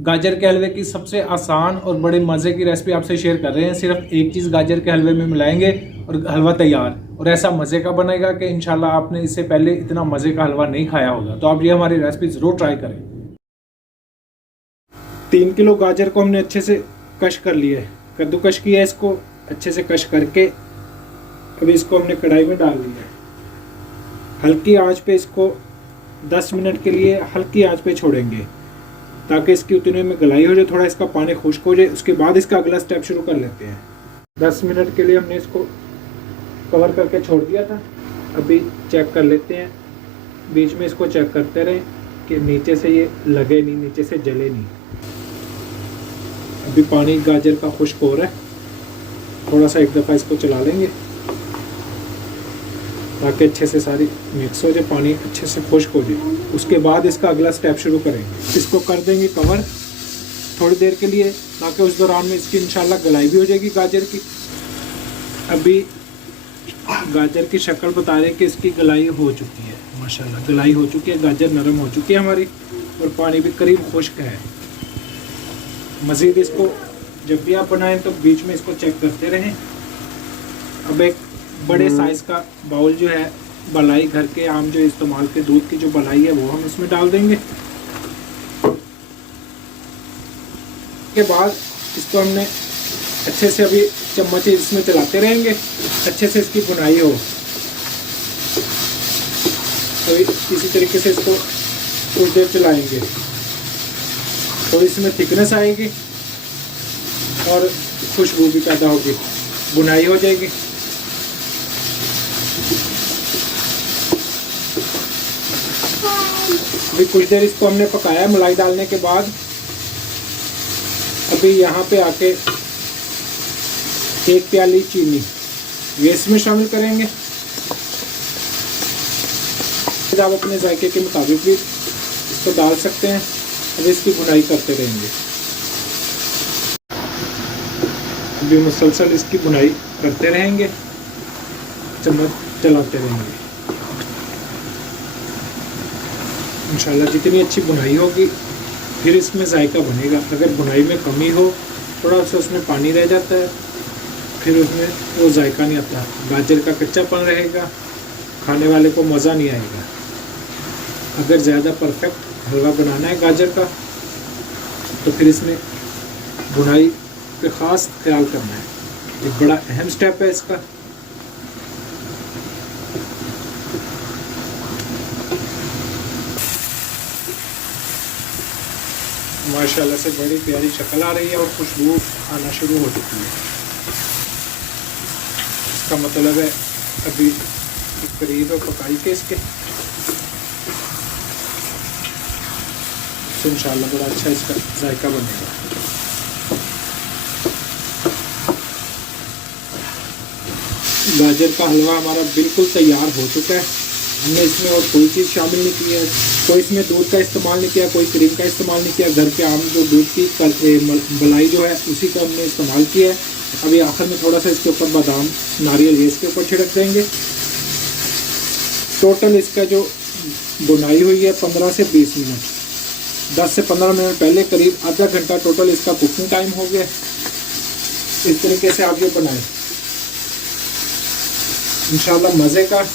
गाजर के हलवे की सबसे आसान और बड़े मज़े की रेसिपी आपसे शेयर कर रहे हैं। सिर्फ एक चीज़ गाजर के हलवे में मिलाएंगे और हलवा तैयार, और ऐसा मज़े का बनेगा कि इंशाल्लाह आपने इससे पहले इतना मज़े का हलवा नहीं खाया होगा। तो आप ये हमारी रेसिपी ज़रूर ट्राई करें। 3 किलो गाजर को हमने अच्छे से कश कर लिया है, कद्दूकश किया है, इसको अच्छे से कश करके अभी इसको हमने कढ़ाई में डाल लिया है। हल्की आंच पे इसको 10 मिनट के लिए हल्की आंच पे छोड़ेंगे ताकि इसकी उतने में गलाई हो जाए, थोड़ा इसका पानी खुश्क हो जाए। उसके बाद इसका अगला स्टेप शुरू कर लेते हैं। 10 मिनट के लिए हमने इसको कवर करके छोड़ दिया था। अभी चेक कर लेते हैं, बीच में इसको चेक करते रहें कि नीचे से ये लगे नहीं, नीचे से जले नहीं। अभी पानी गाजर का खुश्क हो रहा है, थोड़ा सा एक दफ़ा इसको चला लेंगे ताकि अच्छे से सारी मिक्स हो जाए, पानी अच्छे से खुश्क हो जाए। उसके बाद इसका अगला स्टेप शुरू करेंगे। इसको कर देंगे कवर थोड़ी देर के लिए ताकि उस दौरान में इसकी इंशाल्लाह गलाई भी हो जाएगी गाजर की। अभी गाजर की शक्ल बता रहे कि इसकी गलाई हो चुकी है, माशाल्लाह गलाई हो चुकी है, गाजर नरम हो चुकी है हमारी, और पानी भी करीब खुश्क है। मज़ीद इसको जब भी आप बनाएं तो बीच में इसको चेक करते रहें। अब एक बड़े साइज़ का बाउल जो है, बलाई घर के आम जो इस्तेमाल के दूध की जो बलाई है वो हम इसमें डाल देंगे। के बाद इसको हमने अच्छे से अभी चम्मच इसमें चलाते रहेंगे, अच्छे से इसकी बुनाई हो। तो इसी तरीके से इसको कुछ देर चलाएंगे, तो इसमें थिकनेस आएगी और खुशबू भी पैदा होगी, बुनाई हो जाएगी। अभी कुछ देर इसको हमने पकाया मलाई डालने के बाद। अभी यहाँ पे आके 1 प्याली चीनी ये इसमें शामिल करेंगे। आप अपने जायके के मुताबिक भी इसको डाल सकते हैं। अभी इसकी बुनाई करते रहेंगे, अभी मुसलसल इसकी बुनाई करते रहेंगे, चम्मच चलाते रहेंगे। इंशाल्लाह जितनी अच्छी बुनाई होगी फिर इसमें जायका बनेगा। अगर बुनाई में कमी हो, थोड़ा सा उसमें पानी रह जाता है, फिर उसमें वो जायका नहीं आता, गाजर का कच्चापन रहेगा, खाने वाले को मज़ा नहीं आएगा। अगर ज़्यादा परफेक्ट हलवा बनाना है गाजर का तो फिर इसमें बुनाई पे ख़ास ख्याल करना है, एक बड़ा अहम स्टेप है इसका। माशाल्लाह से बड़ी प्यारी शक्ल आ रही है और खुशबू आना शुरू हो चुकी है। इसका मतलब है अभी करीब पकाई के इसके तो इंशाल्लाह बड़ा अच्छा इसका जायका बनेगा। गाजर का हलवा हमारा बिल्कुल तैयार हो चुका है। हमने इसमें और कोई चीज़ शामिल नहीं की है, कोई इसमें दूध का इस्तेमाल नहीं किया, कोई क्रीम का इस्तेमाल नहीं किया। घर के आम जो दूध की मलाई जो है उसी का हमने इस्तेमाल किया है। अभी आखिर में थोड़ा सा इसके ऊपर बादाम नारियल ये इसके ऊपर छिड़क देंगे। टोटल इसका जो बुनाई हुई है 15 से 20 मिनट, 10 से 15 मिनट पहले करीब आधा घंटा टोटल इसका कुकिंग टाइम हो गया। इस तरीके से आप ये बनाएं, इंशाल्लाह मज़े का